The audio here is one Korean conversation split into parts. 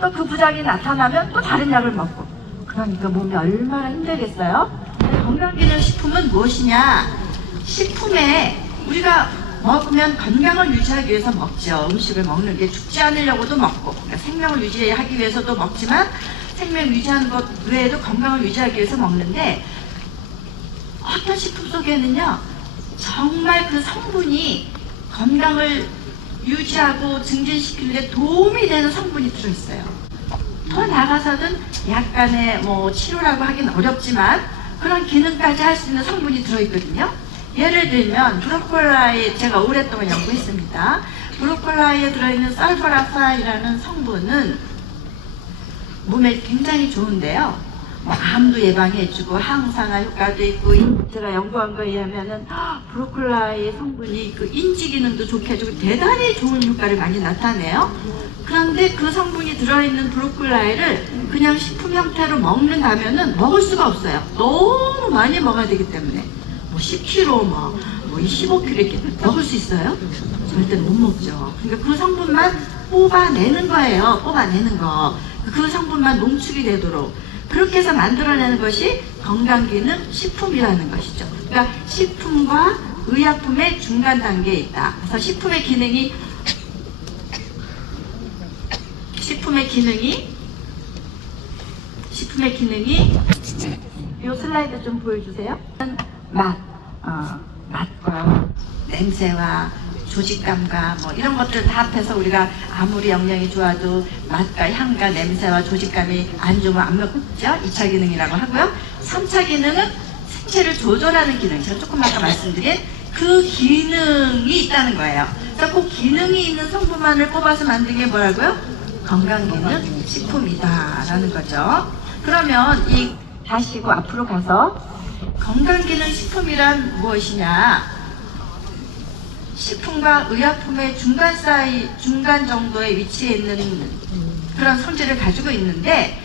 또 그 부작용이 나타나면 또 다른 약을 먹고. 그러니까 몸이 얼마나 힘들겠어요? 건강기능식품은 무엇이냐? 식품에 우리가 먹으면 건강을 유지하기 위해서 먹죠. 음식을 먹는 게 죽지 않으려고도 먹고, 그러니까 생명을 유지하기 위해서도 먹지만 생명 유지하는 것 외에도 건강을 유지하기 위해서 먹는데, 어떤 식품 속에는요 정말 그 성분이 건강을 유지하고 증진시키는 데 도움이 되는 성분이 들어있어요. 더 나아가서는 약간의 뭐 치료라고 하긴 어렵지만 그런 기능까지 할 수 있는 성분이 들어있거든요. 예를 들면 브로콜라에 제가 오랫동안 연구했습니다. 브로콜라에 들어있는 설퍼라파이라는 성분은 몸에 굉장히 좋은데요. 뭐 암도 예방해주고 항산화 효과도 있고, 제가 연구한 거에 의하면은 브로콜라의 성분이 그 인지 기능도 좋게 해주고 대단히 좋은 효과를 많이 나타내요. 그런데 그 성분이 들어있는 브로콜라를 그냥 식품 형태로 먹는다면은 먹을 수가 없어요. 너무 많이 먹어야 되기 때문에. 뭐 10kg, 뭐 15kg 이렇게 먹을 수 있어요? 절대 못 먹죠. 그러니까 그 성분만 뽑아내는 거예요. 뽑아내는 거. 그 성분만 농축이 되도록 그렇게 해서 만들어내는 것이 건강기능식품이라는 것이죠. 그러니까 식품과 의약품의 중간 단계에 있다. 그래서 식품의 기능이 이 슬라이드 좀 보여주세요. 맛과 냄새와 조직감과 뭐 이런 것들 다 합해서 우리가 아무리 영양이 좋아도 맛과 향과 냄새와 조직감이 안 좋으면 안 먹죠. 2차 기능이라고 하고요. 3차 기능은 생체를 조절하는 기능. 제가 조금 아까 말씀드린 그 기능이 있다는 거예요. 그래서 그 기능이 있는 성분만을 뽑아서 만든 게 뭐라고요? 건강기능식품이다라는 거죠. 그러면 이 다시고 앞으로 가서 건강기능식품이란 무엇이냐? 식품과 의약품의 중간 정도에 위치해 있는 그런 성질을 가지고 있는데,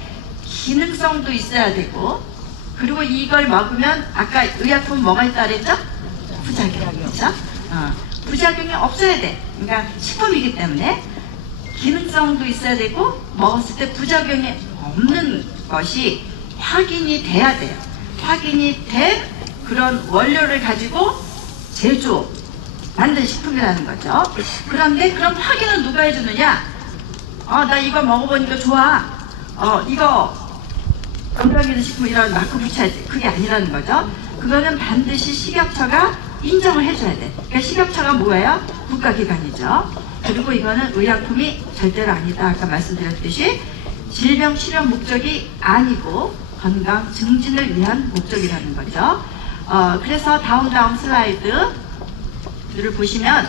기능성도 있어야 되고, 그리고 이걸 먹으면 아까 의약품 뭐가 있다 그랬죠? 부작용이죠. 부작용이 없어야 돼. 그러니까 식품이기 때문에 기능성도 있어야 되고, 먹었을 때 부작용이 없는 것이 확인이 돼야 돼요. 확인이 된 그런 원료를 가지고 만든 식품이라는 거죠. 그런데 그럼 확인은 누가 해주느냐? 나 이거 먹어보니까 좋아. 이거 건강기능식품이라는 마크 붙여야지. 그게 아니라는 거죠. 그거는 반드시 식약처가 인정을 해줘야 돼. 그러니까 식약처가 뭐예요? 국가기관이죠. 그리고 이거는 의약품이 절대로 아니다. 아까 말씀드렸듯이 질병 치료 목적이 아니고 건강 증진을 위한 목적이라는 거죠. 그래서 다음 슬라이드 를 보시면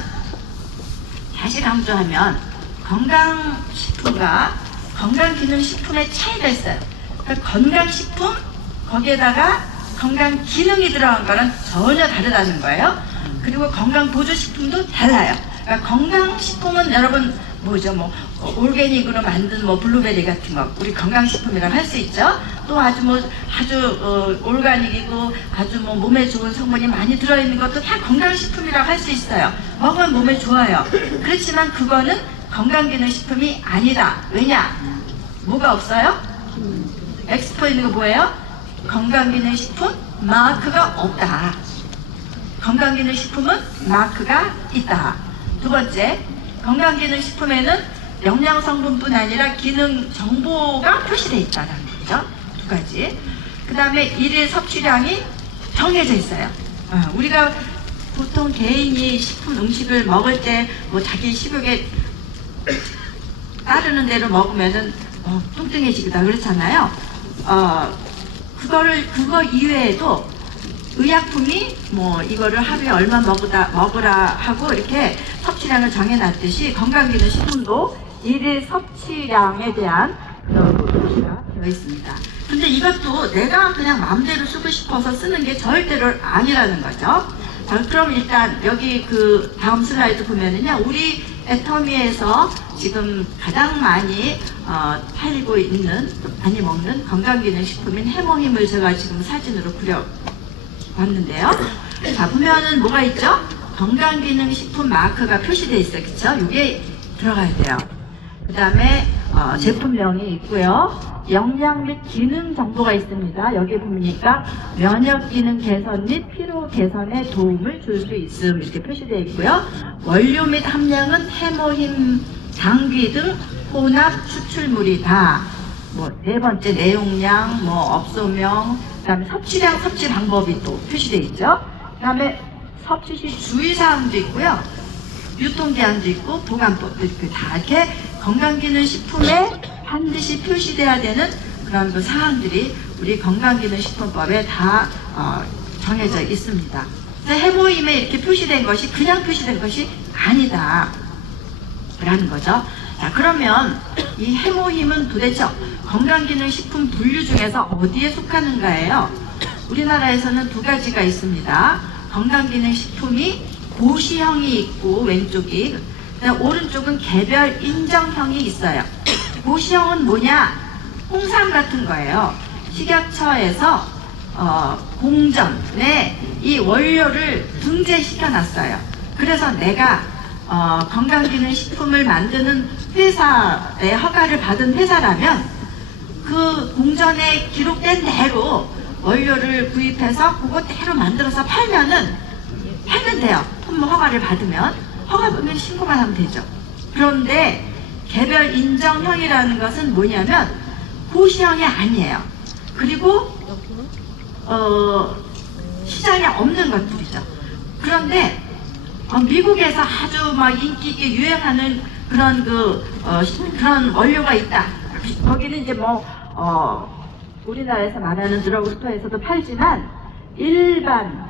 다시 강조하면 건강식품과 건강기능식품의 차이가 있어요. 그러니까 건강식품 거기에다가 건강기능이 들어간 거는 전혀 다르다는 거예요. 그리고 건강보조식품도 달라요. 그러니까 건강식품은 여러분 뭐죠? 뭐 올게닉으로 만든 뭐 블루베리 같은 거 우리 건강식품이라고 할 수 있죠. 또 아주 올가닉이고 아주 뭐 몸에 좋은 성분이 많이 들어있는 것도 다 건강식품이라고 할 수 있어요. 먹으면 몸에 좋아요. 그렇지만 그거는 건강기능식품이 아니다. 왜냐? 뭐가 없어요? 엑스포 있는 거 뭐예요? 건강기능식품 마크가 없다. 건강기능식품은 마크가 있다. 두 번째, 건강기능식품에는 영양성분뿐 아니라 기능 정보가 표시되어 있다는 거죠. 두 가지. 그 다음에 일일 섭취량이 정해져 있어요. 우리가 보통 개인이 음식을 먹을 때 뭐 자기 식욕에 따르는 대로 먹으면은 뚱뚱해지기다 그렇잖아요. 그거 이외에도 의약품이 뭐 이거를 하루에 얼마 먹으라 하고 이렇게 섭취량을 정해놨듯이 건강기능식품도 일일 섭취량에 대한 그런 표시가 되어 있습니다. 근데 이것도 내가 그냥 마음대로 쓰고 싶어서 쓰는 게 절대로 아니라는 거죠. 자, 그럼 일단 여기 그 다음 슬라이드 보면은요, 우리 애터미에서 지금 가장 많이 많이 먹는 건강기능식품인 해몽힘을 제가 지금 사진으로 그려봤는데요. 자, 보면은 뭐가 있죠? 건강기능식품 마크가 표시되어 있어요. 그쵸? 이게 들어가야 돼요. 그 다음에 제품명이 있고요. 영양 및 기능 정보가 있습니다. 여기 보니까 면역 기능 개선 및 피로 개선에 도움을 줄 수 있음 이렇게 표시되어 있고요. 원료 및 함량은 해모힘, 장기 등 혼합 추출물이다. 네 번째 내용량, 업소명, 그다음에 섭취량, 섭취 방법이 또 표시되어 있죠. 그다음에 섭취 시 주의사항도 있고요. 유통기한도 있고 보관법도 있고 다 이렇게 건강기능식품에 반드시 표시돼야 되는 그런 그 사항들이 우리 건강기능식품법에 다 정해져 있습니다. 그래서 해모임에 이렇게 표시된 것이 그냥 표시된 것이 아니다 라는 거죠. 자, 그러면 이 해모임은 도대체 건강기능식품 분류 중에서 어디에 속하는가예요? 우리나라에서는 두 가지가 있습니다. 건강기능식품이 고시형이 있고 왼쪽이, 오른쪽은 개별 인정형이 있어요. 고시형은 뭐냐? 홍삼 같은 거예요. 식약처에서 공전에 이 원료를 등재시켜 놨어요. 그래서 내가 건강기능식품을 만드는 회사의 허가를 받은 회사라면 그 공전에 기록된 대로 원료를 구입해서 그거대로 만들어서 팔면 돼요. 허가를 받으면. 허가 받으면 신고만 하면 되죠. 그런데 개별 인정형이라는 것은 뭐냐면 고시형이 아니에요. 그리고 시장에 없는 것들이죠. 그런데 미국에서 아주 막 인기 있게 유행하는 그런 그런 원료가 있다. 거기는 이제 우리나라에서 말하는 드러그스토어에서도 팔지만 일반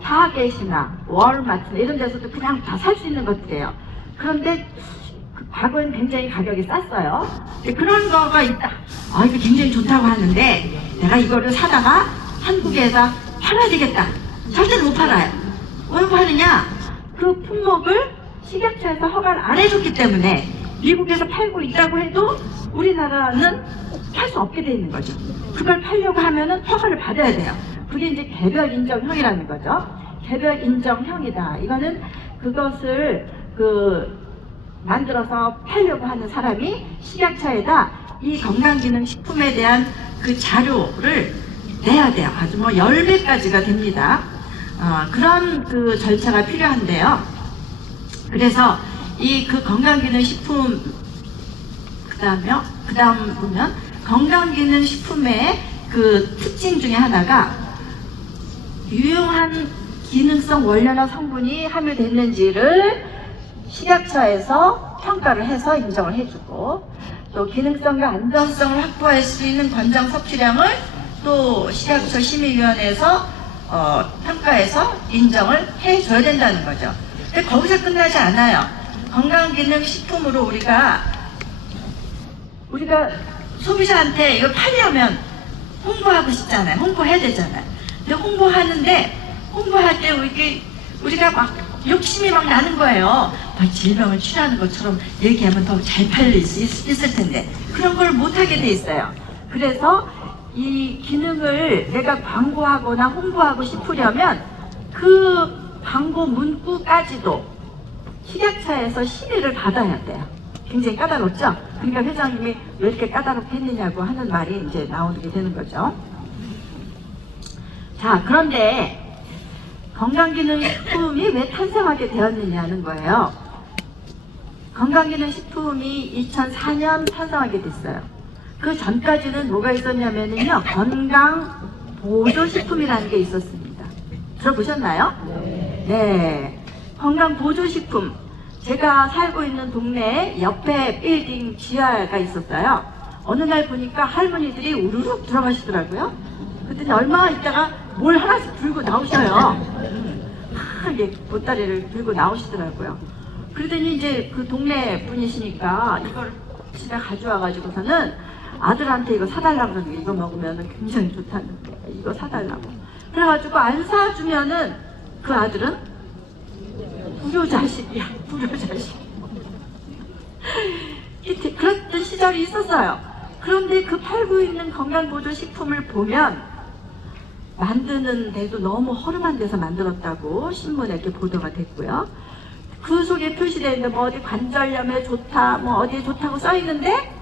타겟이나 월마트 이런 데서도 그냥 다 살 수 있는 것들이에요. 그런데 과거엔 굉장히 가격이 쌌어요. 그런 거가 있다. 이거 굉장히 좋다고 하는데 내가 이거를 사다가 한국에서 팔아야 되겠다. 절대로 못 팔아요. 왜 파느냐? 그 품목을 식약처에서 허가를 안 해줬기 때문에 미국에서 팔고 있다고 해도 우리나라는 팔 수 없게 돼 있는 거죠. 그걸 팔려고 하면은 허가를 받아야 돼요. 그게 이제 개별 인정형이라는 거죠. 개별 인정형이다. 이거는 그것을 만들어서 팔려고 하는 사람이 식약처에다 이 건강기능식품에 대한 그 자료를 내야 돼요. 아주 10배까지가 됩니다. 그런 그 절차가 필요한데요. 그래서 이 건강기능식품 그다음 보면 건강기능식품의 그 특징 중에 하나가 유용한 기능성 원료나 성분이 함유됐는지를 식약처에서 평가를 해서 인정을 해주고, 또 기능성과 안전성을 확보할 수 있는 권장 섭취량을 또 식약처 심의위원회에서 평가해서 인정을 해줘야 된다는 거죠. 근데 거기서 끝나지 않아요. 건강기능식품으로 우리가 소비자한테 이걸 팔려면 홍보하고 싶잖아요. 홍보해야 되잖아요. 근데 홍보할 때 우리가 막 욕심이 막 나는 거예요. 질병을 치료하는 것처럼 얘기하면 더 잘 팔릴 수 있을 텐데 그런 걸 못하게 돼 있어요. 그래서 이 기능을 내가 광고하거나 홍보하고 싶으려면 그 광고 문구까지도 식약처에서 심의를 받아야 돼요. 굉장히 까다롭죠? 그러니까 회장님이 왜 이렇게 까다롭게 했느냐고 하는 말이 이제 나오게 되는 거죠. 자, 그런데 건강기능식품이 왜 탄생하게 되었느냐는 거예요. 건강기능식품이 2004년 탄생하게 됐어요. 그 전까지는 뭐가 있었냐면요, 건강보조식품이라는 게 있었습니다. 들어보셨나요? 네. 건강보조식품. 제가 살고 있는 동네에 옆에 빌딩 지하가 있었어요. 어느 날 보니까 할머니들이 우르륵 들어가시더라고요. 그랬더니 얼마 있다가 뭘 하나씩 들고 나오셔요. 이게 보따리를 들고 나오시더라고요. 그러더니 이제 그 동네 분이시니까 이걸 집에 가져와가지고서는 아들한테 이거 사달라고 그러는 게, 이거 먹으면 굉장히 좋다는 거예요. 이거 사달라고. 그래가지고 안 사주면은 그 아들은 불효자식이야, 불효자식. 그랬던 시절이 있었어요. 그런데 그 팔고 있는 건강보조식품을 보면 만드는 데도 너무 허름한 데서 만들었다고 신문에 이렇게 보도가 됐고요. 그 속에 표시되어 있는 뭐 어디 관절염에 좋다, 뭐 어디에 좋다고 써 있는데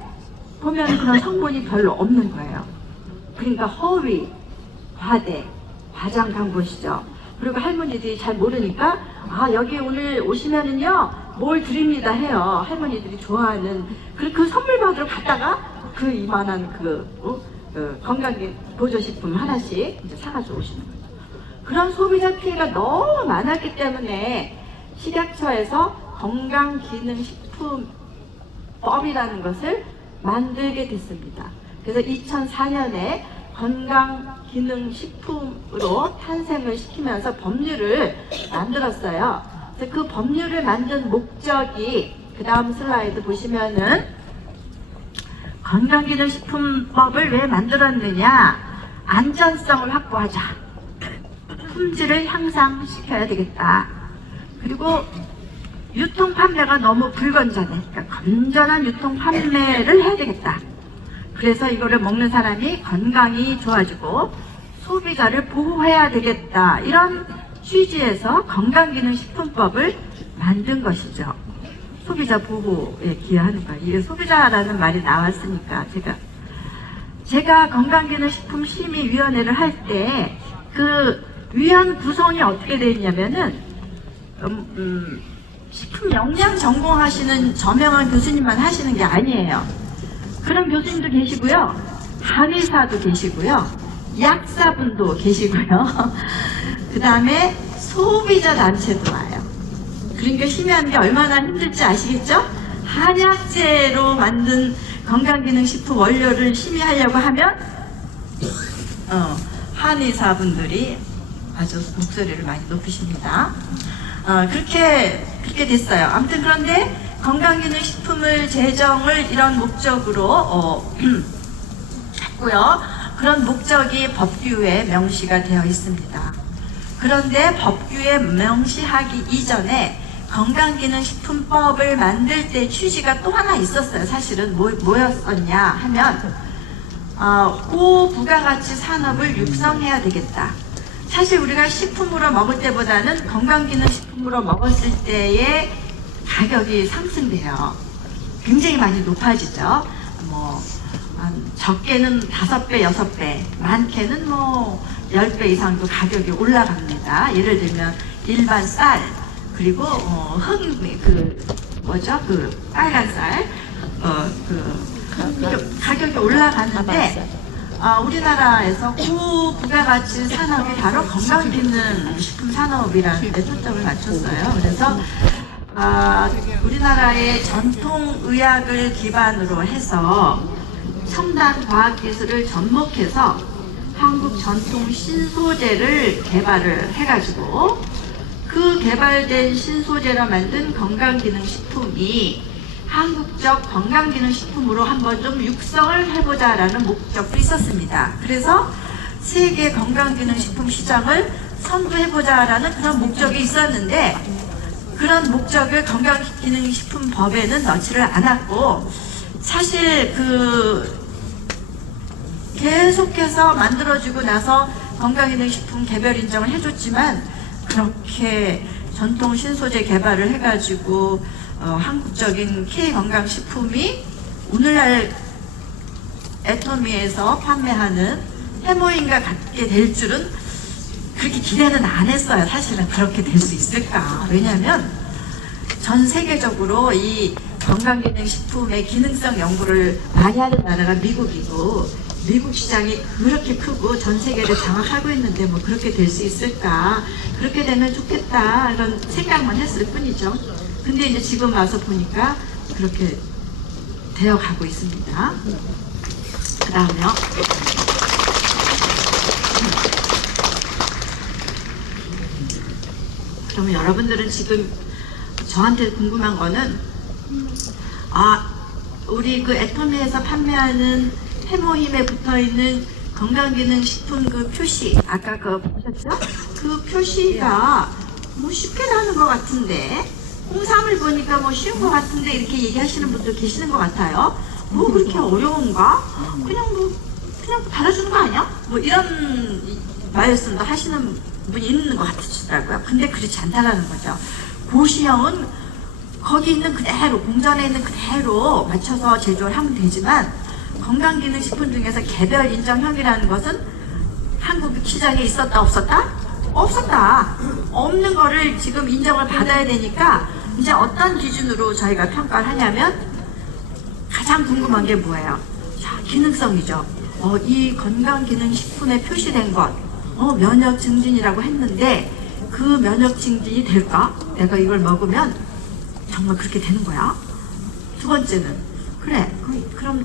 보면 그런 성분이 별로 없는 거예요. 그러니까 허위, 과대, 과장 광고시죠. 그리고 할머니들이 잘 모르니까 아 여기 오늘 오시면은요 뭘 드립니다 해요. 할머니들이 좋아하는 그 선물 받으러 갔다가 그 이만한 건강 보조식품 하나씩 이제 사가지고 오시는 거예요. 그런 소비자 피해가 너무 많았기 때문에 식약처에서 건강기능식품법이라는 것을 만들게 됐습니다. 그래서 2004년에 건강기능식품으로 탄생을 시키면서 법률을 만들었어요. 그래서 그 법률을 만든 목적이 그 다음 슬라이드 보시면은 건강기능식품법을 왜 만들었느냐, 안전성을 확보하자, 품질을 향상시켜야 되겠다, 그리고 유통 판매가 너무 불건전해, 그러니까 건전한 유통 판매를 해야 되겠다. 그래서 이거를 먹는 사람이 건강이 좋아지고 소비자를 보호해야 되겠다, 이런 취지에서 건강기능식품법을 만든 것이죠. 소비자 보호에 기여하는 거예요. 이게 소비자라는 말이 나왔으니까 제가 건강기능식품심의위원회를 할 때 그 위원 구성이 어떻게 되어 있냐면은 식품 영양 전공하시는 저명한 교수님만 하시는 게 아니에요. 그런 교수님도 계시고요, 한의사도 계시고요, 약사분도 계시고요, 그 다음에 소비자 단체도 와요. 그러니까 심의하는 게 얼마나 힘들지 아시겠죠? 한약재로 만든 건강기능식품 원료를 심의하려고 하면 한의사분들이 아주 목소리를 많이 높이십니다. 그렇게 됐어요. 아무튼 그런데 건강기능식품을 제정을 이런 목적으로 했고요. 그런 목적이 법규에 명시가 되어 있습니다. 그런데 법규에 명시하기 이전에 건강기능식품법을 만들 때 취지가 또 하나 있었어요. 사실은 뭐였었냐 하면 고부가가치 산업을 육성해야 되겠다. 사실 우리가 식품으로 먹을 때보다는 건강기능식품으로 먹었을 때의 가격이 상승돼요. 굉장히 많이 높아지죠. 적게는 5배, 6배, 많게는 10배 이상도 가격이 올라갑니다. 예를 들면 일반 쌀, 그리고 빨간 쌀, 가격이 올라가는데 우리나라에서 고부가가치 산업이 바로 건강기능식품 산업이라는 데 초점을 맞췄어요. 그래서 우리나라의 전통의학을 기반으로 해서 첨단 과학기술을 접목해서 한국 전통 신소재를 개발을 해가지고 그 개발된 신소재로 만든 건강기능식품이 한국적 건강기능식품으로 한번 좀 육성을 해보자라는 목적도 있었습니다. 그래서 세계 건강기능식품 시장을 선도해보자라는 그런 목적이 있었는데 그런 목적을 건강기능식품법에는 넣지를 않았고, 사실 계속해서 만들어지고 나서 건강기능식품 개별 인정을 해줬지만 그렇게 전통 신소재 개발을 해가지고 한국적인 K건강식품이 오늘날 애터미에서 판매하는 해모인과 같게 될 줄은 그렇게 기대는 안 했어요. 사실은 그렇게 될 수 있을까? 왜냐하면 전 세계적으로 이 건강기능식품의 기능성 연구를 많이 하는 나라가 미국이고, 미국 시장이 그렇게 크고 전 세계를 장악하고 있는데 그렇게 될 수 있을까? 그렇게 되면 좋겠다 이런 생각만 했을 뿐이죠. 근데 이제 지금 와서 보니까 그렇게 되어가고 있습니다. 그 다음에요. 그러면 여러분들은 지금 저한테 궁금한 거는 우리 그 애터미에서 판매하는 해모힘에 붙어있는 건강기능식품 그 표시, 아까 보셨죠? 그 표시가 쉽게 나는 것 같은데, 홍삼을 보니까 쉬운 것 같은데 이렇게 얘기하시는 분들 계시는 것 같아요. 그렇게 어려운가? 그냥 달아주는 거 아니야? 이런 말씀도 하시는 분이 있는 것 같으시더라고요. 근데 그렇지 않다라는 거죠. 고시형은 거기 있는 그대로, 공전에 있는 그대로 맞춰서 제조를 하면 되지만, 건강기능식품 중에서 개별 인정형이라는 것은 한국 시장에 있었다 없었다? 없었다. 없는 거를 지금 인정을 받아야 되니까 이제 어떤 기준으로 저희가 평가를 하냐면, 가장 궁금한 게 뭐예요? 자, 기능성이죠. 이 건강기능식품에 표시된 것, 면역 증진이라고 했는데 그 면역 증진이 될까? 내가 이걸 먹으면 정말 그렇게 되는 거야? 두 번째는, 그래, 그럼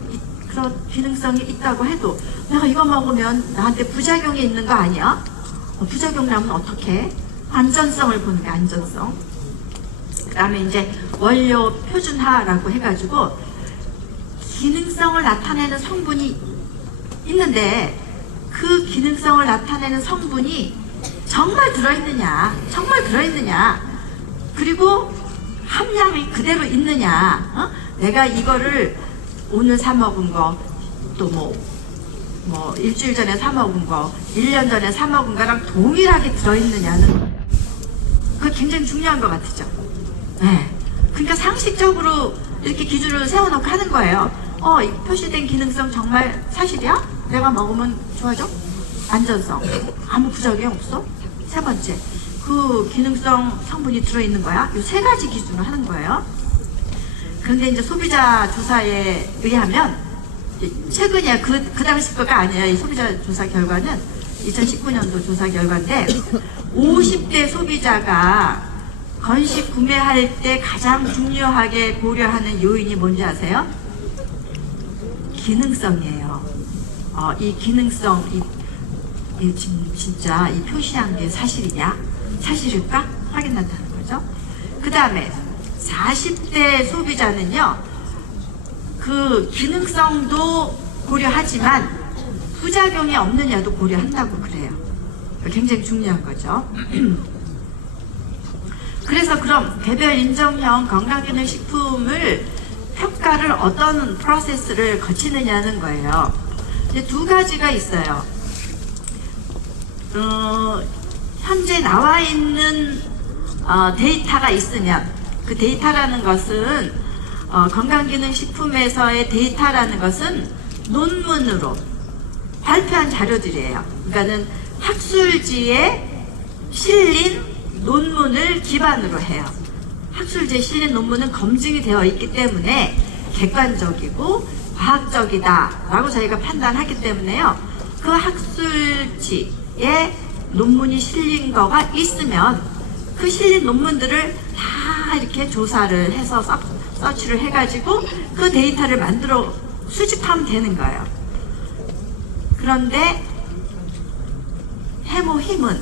그런 기능성이 있다고 해도 내가 이거 먹으면 나한테 부작용이 있는 거 아니야? 부작용 나면 어떻게? 안전성을 보는 게 안전성. 그 다음에 이제 원료 표준화라고 해가지고 기능성을 나타내는 성분이 있는데 그 기능성을 나타내는 성분이 정말 들어있느냐, 그리고 함량이 그대로 있느냐, 내가 이거를 오늘 사 먹은 거, 또 뭐 일주일 전에 사 먹은 거, 1년 전에 사 먹은 거랑 동일하게 들어있느냐는, 그거 굉장히 중요한 것 같죠. 네. 그러니까 상식적으로 이렇게 기준을 세워놓고 하는 거예요. 이 표시된 기능성 정말 사실이야? 내가 먹으면 좋아져? 안전성, 아무 부작용 없어? 세 번째, 그 기능성 성분이 들어있는 거야? 이 세 가지 기준으로 하는 거예요. 그런데 이제 소비자 조사에 의하면, 최근이야, 그 당시 거가 아니에요. 이 소비자 조사 결과는 2019년도 조사 결과인데, 50대 소비자가 건식 구매할 때 가장 중요하게 고려하는 요인이 뭔지 아세요? 기능성이에요. 이 기능성, 진짜 이 표시한 게 사실이냐? 사실일까? 확인한다는 거죠. 그 다음에 40대 소비자는요, 그 기능성도 고려하지만 부작용이 없느냐도 고려한다고 그래요. 굉장히 중요한 거죠. 그래서 그럼 개별 인정형 건강기능식품을 평가를 어떤 프로세스를 거치느냐는 거예요. 이제 두 가지가 있어요. 현재 나와 있는 데이터가 있으면, 그 데이터라는 것은 건강기능식품에서의 데이터라는 것은 논문으로 발표한 자료들이에요. 그러니까는 학술지에 실린 논문을 기반으로 해요. 학술지에 실린 논문은 검증이 되어 있기 때문에 객관적이고 과학적이다 라고 저희가 판단하기 때문에요, 그 학술지에 논문이 실린 거가 있으면 그 실린 논문들을 다 이렇게 조사를 해서 서치를 해가지고 그 데이터를 만들어 수집하면 되는 거예요. 그런데 해모힘은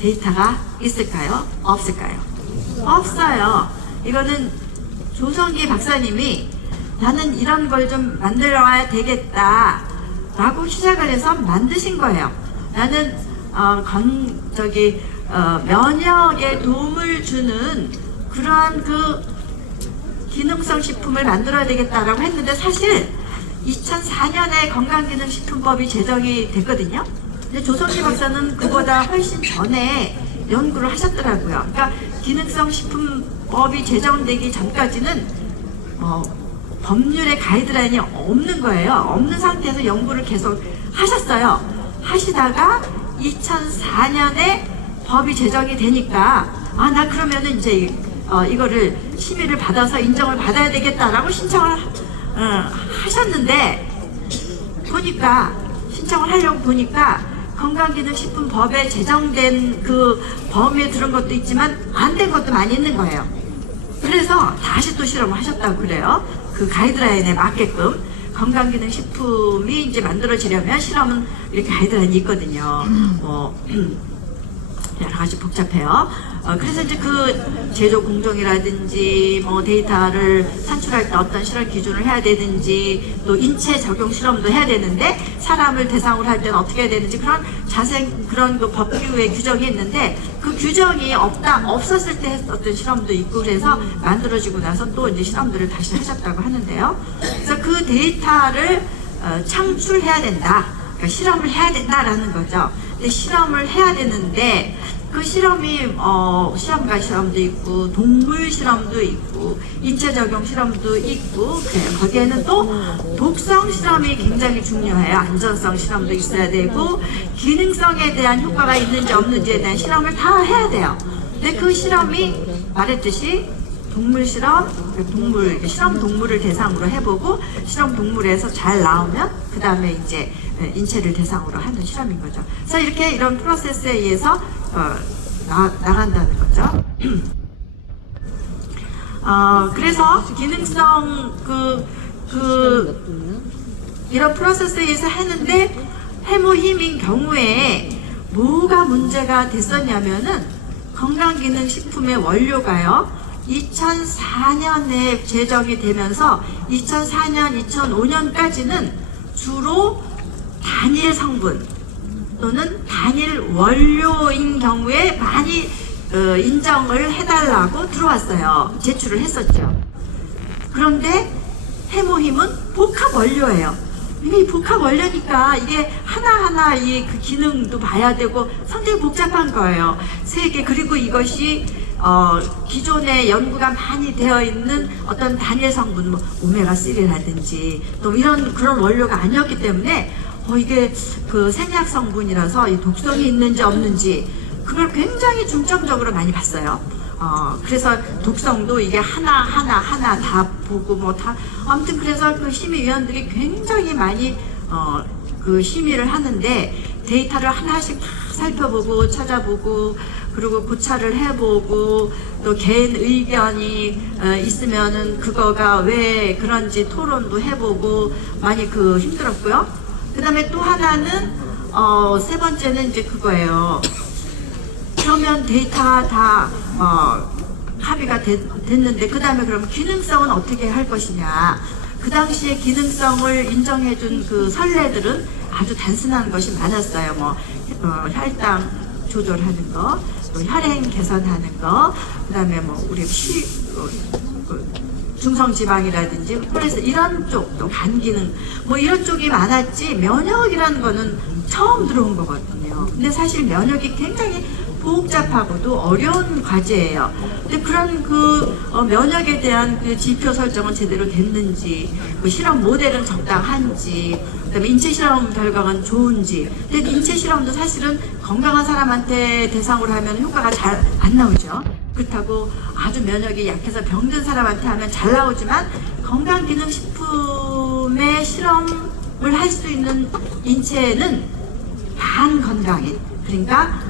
데이터가 있을까요? 없을까요? 없어요. 이거는 조성기 박사님이 나는 이런 걸 좀 만들어야 되겠다 라고 시작을 해서 만드신 거예요. 나는 면역에 도움을 주는 그러한 그 기능성 식품을 만들어야 되겠다라고 했는데, 사실 2004년에 건강기능식품법이 제정이 됐거든요. 근데 조성기 박사는 그보다 훨씬 전에 연구를 하셨더라고요. 그러니까 기능성 식품법이 제정되기 전까지는 법률의 가이드라인이 없는 거예요. 없는 상태에서 연구를 계속 하셨어요. 하시다가 2004년에 법이 제정이 되니까, 나 그러면은 이제 이거를 심의를 받아서 인정을 받아야 되겠다라고 신청을 하셨는데, 신청을 하려고 보니까 건강기능식품법에 제정된 그 범위에 들은 것도 있지만 안 된 것도 많이 있는 거예요. 그래서 다시 또 실험을 하셨다고 그래요. 그 가이드라인에 맞게끔 건강기능식품이 이제 만들어지려면 실험은 이렇게 가이드라인이 있거든요. 여러 가지 복잡해요. 그래서 이제 그 제조 공정이라든지 데이터를 산출할 때 어떤 실험 기준을 해야 되는지, 또 인체 적용 실험도 해야 되는데 사람을 대상으로 할 때는 어떻게 해야 되는지, 그런 자세한 그런 그 법규의 규정이 있는데, 그 규정이 없었을 때 했었던 실험도 있고, 그래서 만들어지고 나서 또 이제 실험들을 다시 하셨다고 하는데요. 그래서 그 데이터를 창출해야 된다. 그러니까 실험을 해야 된다라는 거죠. 근데 실험을 해야 되는데 그 실험이 시험관 실험도 있고 동물 실험도 있고 인체 적용 실험도 있고 그래요. 거기에는 또 독성 실험이 굉장히 중요해요. 안전성 실험도 있어야 되고 기능성에 대한 효과가 있는지 없는지에 대한 실험을 다 해야 돼요. 근데 그 실험이 말했듯이 동물 실험, 실험 동물을 대상으로 해보고 실험 동물에서 잘 나오면 그 다음에 이제 인체를 대상으로 하는 실험인 거죠. 그래서 이렇게 이런 프로세스에 의해서 나간다는 거죠. 그래서 기능성 이런 프로세스에 의해서 했는데 해모힘인 경우에 뭐가 문제가 됐었냐면은 건강기능식품의 원료가요. 2004년에 제정이 되면서 2004년, 2005년까지는 주로 단일 성분 또는 단일 원료인 경우에 많이 인정을 해달라고 들어왔어요. 제출을 했었죠. 그런데 해모힘은 복합 원료예요. 이게 복합 원료니까 이게 하나하나 그 기능도 봐야 되고 상당히 복잡한 거예요. 세계 그리고 이것이 기존에 연구가 많이 되어 있는 어떤 단일 성분, 뭐 오메가3라든지 또 그런 원료가 아니었기 때문에 이게 그 생약 성분이라서 이 독성이 있는지 없는지 그걸 굉장히 중점적으로 많이 봤어요. 그래서 독성도 이게 하나 다 보고 뭐 다 아무튼 그래서 그 심의위원들이 굉장히 많이 그 심의를 하는데 데이터를 하나씩 다 살펴보고 찾아보고 그리고 고찰을 해보고 또 개인 의견이 있으면은 그거가 왜 그런지 토론도 해보고 많이 힘들었고요. 그 다음에 또 하나는 세 번째는 이제 그거예요. 그러면 데이터가 다 합의가 됐는데 그 다음에 그러면 기능성은 어떻게 할 것이냐. 그 당시에 기능성을 인정해준 그 선례들은 아주 단순한 것이 많았어요. 뭐 혈당 조절하는 거, 또 혈행 개선하는 거, 그 다음에 뭐 우리 중성지방이라든지 그래서 이런 쪽, 또 간 기능 뭐 이런 쪽이 많았지 면역이라는 거는 처음 들어온 거거든요. 근데 사실 면역이 굉장히 복잡하고도 어려운 과제예요. 근데 그런 면역에 대한 그 지표 설정은 제대로 됐는지, 그 실험 모델은 적당한지, 그다음에 인체 실험 결과가 좋은지. 근데 인체 실험도 사실은 건강한 사람한테 대상으로 하면 효과가 잘 안 나오죠. 그렇다고 아주 면역이 약해서 병든 사람한테 하면 잘 나오지만 건강기능식품의 실험을 할 수 있는 인체는 반건강인, 그러니까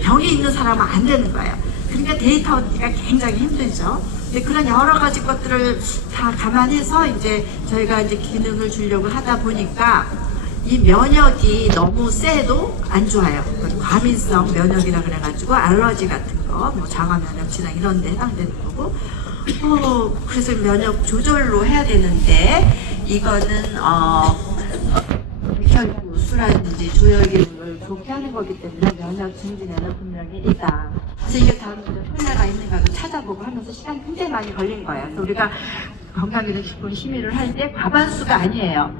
병이 있는 사람은 안 되는 거예요. 그러니까 데이터 얻기가 굉장히 힘들죠. 근데 그런 여러 가지 것들을 다 감안해서 이제 저희가 이제 기능을 주려고 하다 보니까 이 면역이 너무 세도 안 좋아요. 과민성 면역이라 그래가지고 알러지 같은 거, 뭐 장화 면역 질환 이런 데 해당되는 거고, 그래서 면역 조절로 해야 되는데 이거는 수라든지 조혈기능을 좋게 하는 거기 때문에 면역 증진에는 분명히 있다. 그래서 이게 다른 혼례가 있는가도 찾아보고 하면서 시간이 굉장히 많이 걸린 거예요. 그래서 우리가 건강기능식품 심의를 할 때 과반수가 아니에요.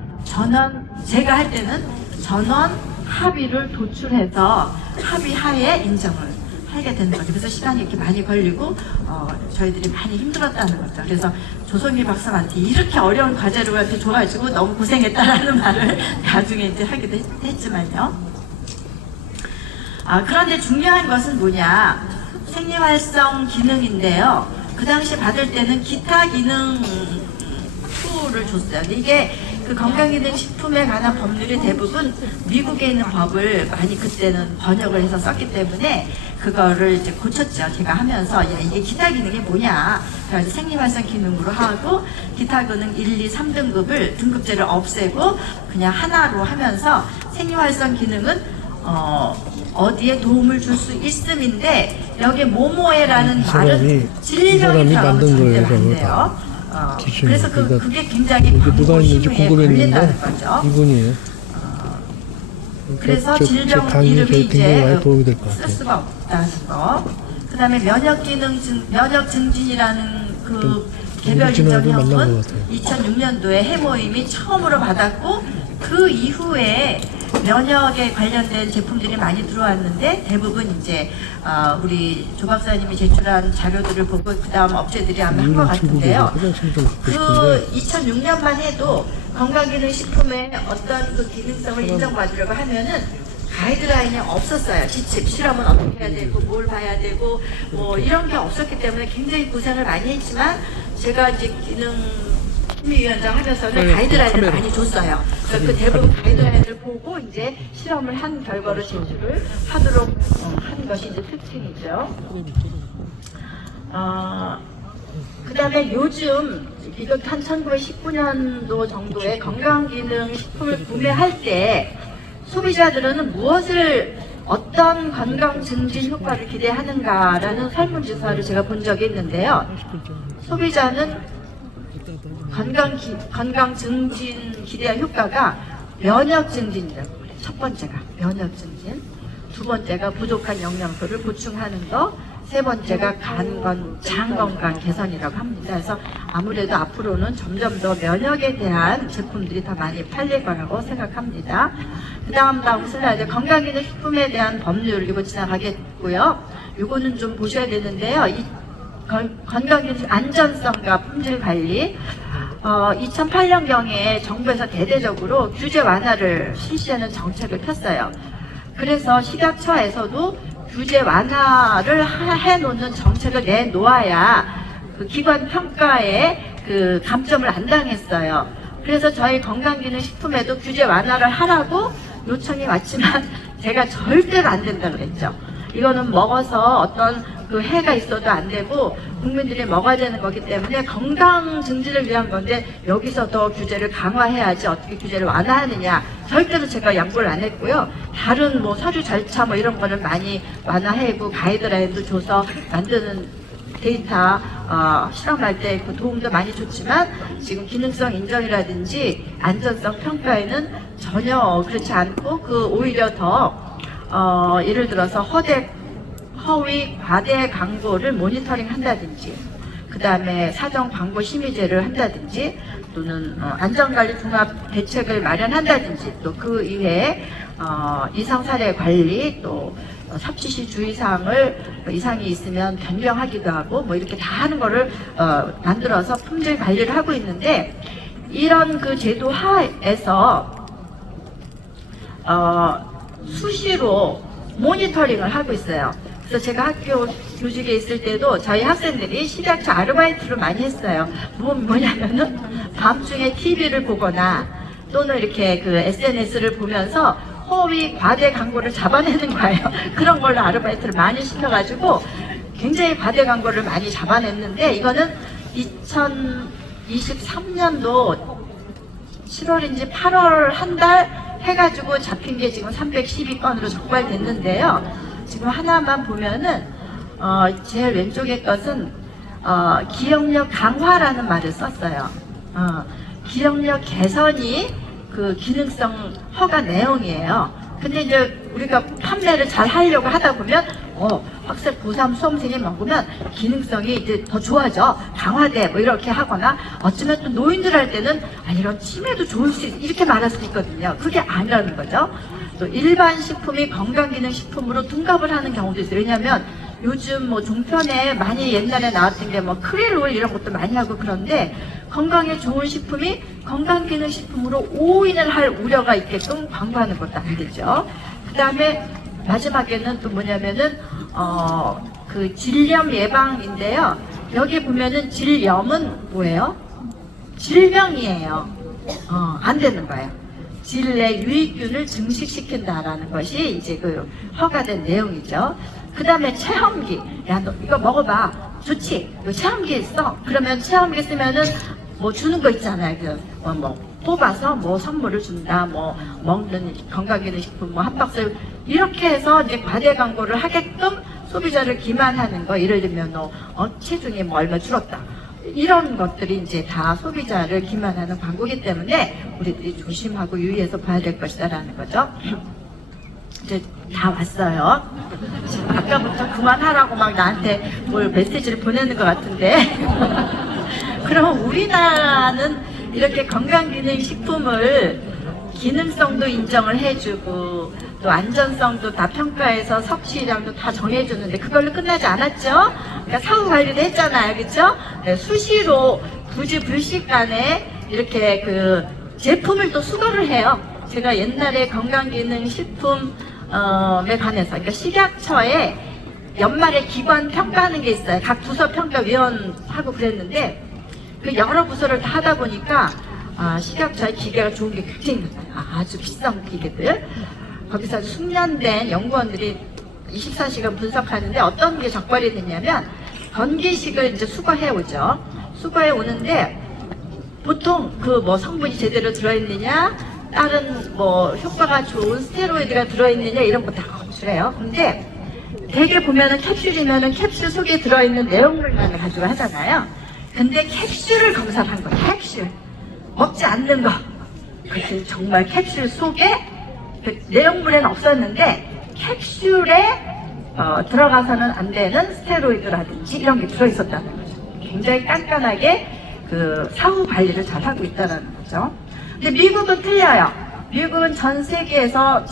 제가 할 때는 전원 합의를 도출해서 합의하에 인정을 하게 되는 거죠. 그래서 시간이 이렇게 많이 걸리고 저희들이 많이 힘들었다는 거죠. 그래서 조성미 박사한테 이렇게 어려운 과제를 한테 줘가지고 너무 고생했다라는 말을 나중에 이제 하기도 했지만요. 그런데 중요한 것은 뭐냐, 생리활성 기능인데요. 그 당시 받을 때는 기타 기능 투를 줬어요. 근데 이게 그 건강기능식품에 관한 법률이 대부분 미국에 있는 법을 많이 그때는 번역을 해서 썼기 때문에 그거를 이제 고쳤죠. 제가 하면서 이게 기타 기능이 뭐냐. 그래서 생리활성 기능으로 하고 기타 기능 1, 2, 3등급을 등급제를 없애고 그냥 하나로 하면서 생리활성 기능은 어디에 도움을 줄 수 있음인데 여기에 뭐뭐해라는 말은 질병이 들어가면 절대로 안 돼요. 그래서 그게 굉장히 누가 있는지 궁금했는데 거죠. 이분이에요. 그래서 질병 이름이 이제 쓸 수가 없다는 거. 그 다음에 면역 증진이라는 그 개별 인정형은 2006년도에 해모임이 처음으로 받았고 그 이후에 면역에 관련된 제품들이 많이 들어왔는데 대부분 이제 우리 조 박사님이 제출한 자료들을 보고 그 다음 업체들이 아마 한 것 같은데요. 그 2006년만 해도 건강기능식품의 어떤 그 기능성을 인정받으려고 하면은 가이드라인이 없었어요. 지침, 실험은 어떻게 해야 되고, 뭘 봐야 되고, 뭐 이런 게 없었기 때문에 굉장히 고생을 많이 했지만 제가 이제 기능심의위원장 하면서는 가이드라인을 많이 줬어요. 그래서 그 대부분 가이드라인을 보고 이제 실험을 한 결과로 제출을 하도록 하는 것이 이제 특징이죠. 그 다음에 요즘 이거 한 1919년도 정도에 건강기능식품을 구매할 때 소비자들은 무엇을 어떤 건강 증진 효과를 기대하는가라는 설문조사를 제가 본 적이 있는데요. 소비자는 건강 증진 기대한 효과가 면역 증진이라고 그래요. 첫 번째가 면역 증진, 두 번째가 부족한 영양소를 보충하는 거, 세 번째가 장 건강 개선이라고 합니다. 그래서 아무래도 앞으로는 점점 더 면역에 대한 제품들이 더 많이 팔릴 거라고 생각합니다. 그 다음 슬라이드 건강기능식품에 대한 법률 이거 지나가겠고요. 이거는 좀 보셔야 되는데요. 이 건강기능 안전성과 품질 관리 2008년경에 정부에서 대대적으로 규제 완화를 실시하는 정책을 폈어요. 그래서 식약처에서도 규제 완화를 해놓는 정책을 내놓아야 그 기관 평가에 그 감점을 안 당했어요. 그래서 저희 건강기능식품에도 규제 완화를 하라고 요청이 왔지만 제가 절대로 안 된다고 그랬죠. 이거는 먹어서 어떤 그 해가 있어도 안 되고 국민들이 먹어야 되는 거기 때문에 건강 증진을 위한 건데 여기서 더 규제를 강화해야지 어떻게 규제를 완화하느냐 절대로 제가 양보를 안 했고요. 다른 뭐 서류 절차 뭐 이런 거는 많이 완화해고 가이드라인도 줘서 만드는 데이터 실험할 때 그 도움도 많이 줬지만 지금 기능성 인정이라든지 안전성 평가에는 전혀 그렇지 않고 그 오히려 더 예를 들어서 허위 과대 광고를 모니터링 한다든지 그 다음에 사전 광고 심의제를 한다든지 또는 안전관리 종합 대책을 마련한다든지 또 그 이외에 이상사례 관리 또 섭취시 주의사항을 이상이 있으면 변경하기도 하고 뭐 이렇게 다 하는 거를 만들어서 품질 관리를 하고 있는데 이런 그 제도 하에서 수시로 모니터링을 하고 있어요. 그래서 제가 학교 교직에 있을 때도 저희 학생들이 식약처 아르바이트를 많이 했어요. 뭐냐면은 밤중에 TV를 보거나 또는 이렇게 그 SNS를 보면서 허위 과대 광고를 잡아내는 거예요. 그런 걸로 아르바이트를 많이 시켜가지고 굉장히 과대 광고를 많이 잡아냈는데 이거는 2023년도 7월인지 8월 한 달 해가지고 잡힌 게 지금 312건으로 적발됐는데요. 지금 하나만 보면은 제일 왼쪽의 것은 기억력 강화라는 말을 썼어요. 기억력 개선이 그 기능성 허가 내용이에요. 근데 이제 우리가 판매를 잘 하려고 하다 보면 학생 고3 수험생이 먹으면 기능성이 이제 더 좋아져 강화돼 뭐 이렇게 하거나 어쩌면 또 노인들 할 때는 이런 치매도 좋을 수 있어 이렇게 말할 수도 있거든요. 그게 아니라는 거죠. 또 일반 식품이 건강기능식품으로 둔갑을 하는 경우도 있어요. 왜냐하면 요즘 뭐 종편에 많이 옛날에 나왔던 게 뭐 크릴 오일 이런 것도 많이 하고 그런데 건강에 좋은 식품이 건강기능식품으로 오인을 할 우려가 있게끔 광고하는 것도 안 되죠. 그 다음에 마지막에는 또 뭐냐면은 그 질염 예방인데요. 여기 보면은 질염은 뭐예요? 질병이에요. 안 되는 거예요. 질 내 유익균을 증식시킨다라는 것이 이제 그 허가된 내용이죠. 그 다음에 체험기. 야, 너 이거 먹어봐. 좋지? 이거 체험기 있어? 그러면 체험기 쓰면은 뭐 주는 거 있잖아요. 뭐 뽑아서 뭐 선물을 준다. 뭐 먹는 건강기능식품 뭐 한 박스 이렇게 해서 이제 과대 광고를 하게끔 소비자를 기만하는 거. 예를 들면 체중이 뭐 얼마 줄었다. 이런 것들이 이제 다 소비자를 기만하는 광고이기 때문에 우리들이 조심하고 유의해서 봐야 될 것이다라는 거죠. 이제 다 왔어요. 지금 아까부터 그만하라고 막 나한테 뭘 메시지를 보내는 것 같은데. 그럼 우리나라는 이렇게 건강기능식품을 기능성도 인정을 해주고 또 안전성도 다 평가해서 섭취량도 다 정해주는데 그걸로 끝나지 않았죠? 그러니까 사후 관리도 했잖아요, 그렇죠? 네, 수시로 굳이 불식간에 이렇게 그 제품을 또 수거를 해요. 제가 옛날에 건강기능식품에 관해서, 그러니까 식약처에 연말에 기관 평가하는 게 있어요. 각 부서 평가위원하고 그랬는데 그 여러 부서를 다 하다 보니까 식약처의 기계가 좋은 게 굉장히 많아요. 아주 비싼 기계들. 거기서 아주 숙련된 연구원들이 24시간 분석하는데 어떤 게 적발이 됐냐면 건기식을 이제 수거해 오죠. 수거해 오는데 보통 그 뭐 성분이 제대로 들어있느냐, 다른 뭐 효과가 좋은 스테로이드가 들어있느냐 이런 거 다 검출해요. 근데 대개 보면은 캡슐이면은 캡슐 속에 들어있는 내용물만 가지고 하잖아요. 근데 캡슐을 검사를 한 거예요. 캡슐. 먹지 않는 거. 그래서 정말 캡슐 속에 그 내용물에는 없었는데 캡슐에 들어가서는 안 되는 스테로이드라든지 이런 게 들어있었다는 거죠. 굉장히 깐깐하게 그 사후 관리를 잘 하고 있다는 거죠. 근데 미국은 틀려요. 미국은 전 세계에서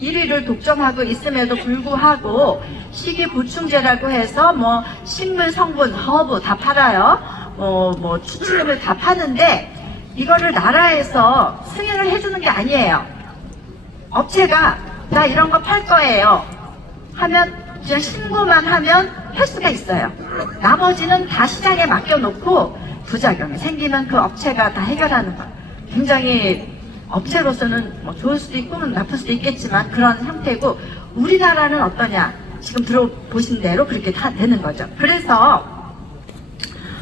1위를 독점하고 있음에도 불구하고 식이 보충제라고 해서 뭐 식물 성분, 허브 다 팔아요. 뭐 추출물 다 파는데 이거를 나라에서 승인을 해주는 게 아니에요. 업체가 나 이런 거 팔 거예요 하면 그냥 신고만 하면 할 수가 있어요. 나머지는 다 시장에 맡겨놓고 부작용이 생기면 그 업체가 다 해결하는 거예요. 굉장히 업체로서는 뭐 좋을 수도 있고 나쁠 수도 있겠지만 그런 형태고 우리나라는 어떠냐? 지금 들어보신 대로 그렇게 다 되는 거죠. 그래서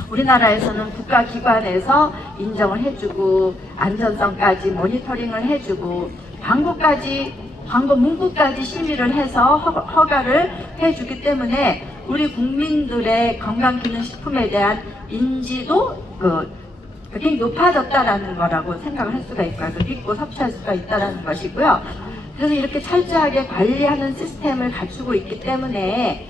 우리나라에서는 국가기관에서 인정을 해주고 안전성까지 모니터링을 해주고 광고 문구까지 심의를 해서 허가를 해주기 때문에 우리 국민들의 건강기능식품에 대한 인지도 굉장히 높아졌다라는 거라고 생각을 할 수가 있고요. 믿고 섭취할 수가 있다라는 것이고요. 그래서 이렇게 철저하게 관리하는 시스템을 갖추고 있기 때문에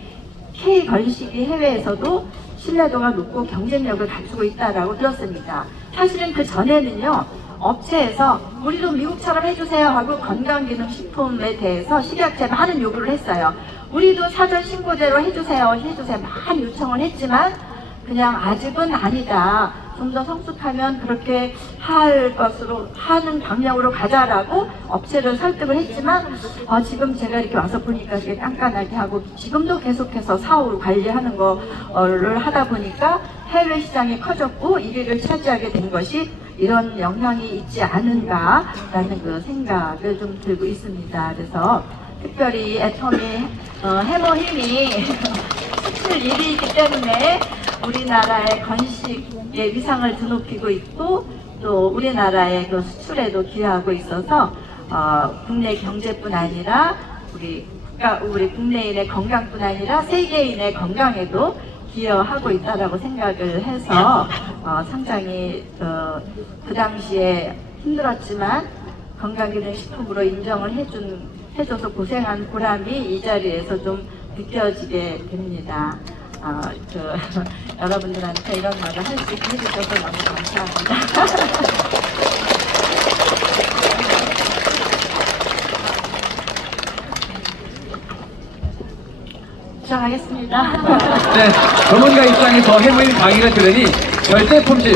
K건식이 해외에서도 신뢰도가 높고 경쟁력을 갖추고 있다라고 들었습니다. 사실은 그 전에는요, 업체에서 우리도 미국처럼 해주세요 하고 건강기능식품에 대해서 식약처에 많은 요구를 했어요. 우리도 사전 신고제로 해주세요 많이 요청을 했지만 그냥 아직은 아니다. 좀 더 성숙하면 그렇게 할 것으로 하는 방향으로 가자라고 업체를 설득을 했지만 지금 제가 이렇게 와서 보니까 되게 깐깐하게 하고 지금도 계속해서 사후 관리하는 거를 하다 보니까 해외 시장이 커졌고 1위를 차지하게 된 것이 이런 영향이 있지 않은가라는 그 생각을 좀 들고 있습니다. 그래서 특별히 애터미 해머힘이 수출 1위이기 때문에 우리나라의 건식의 위상을 드높이고 있고 또 우리나라의 그 수출에도 기여하고 있어서 국내 경제뿐 아니라 우리 국내인의 건강뿐 아니라 세계인의 건강에도 기여하고 있다라고 생각을 해서 상당히 그 당시에 힘들었지만 건강기능식품으로 인정을 해줘서 고생한 보람이 이 자리에서 좀 느껴지게 됩니다. 여러분들한테 이런 말을 할 수 있게 해주셔서 너무 감사합니다. 시작하겠습니다. 네, 전문가 입장에서 해모임 강의가 들으니 절대 품질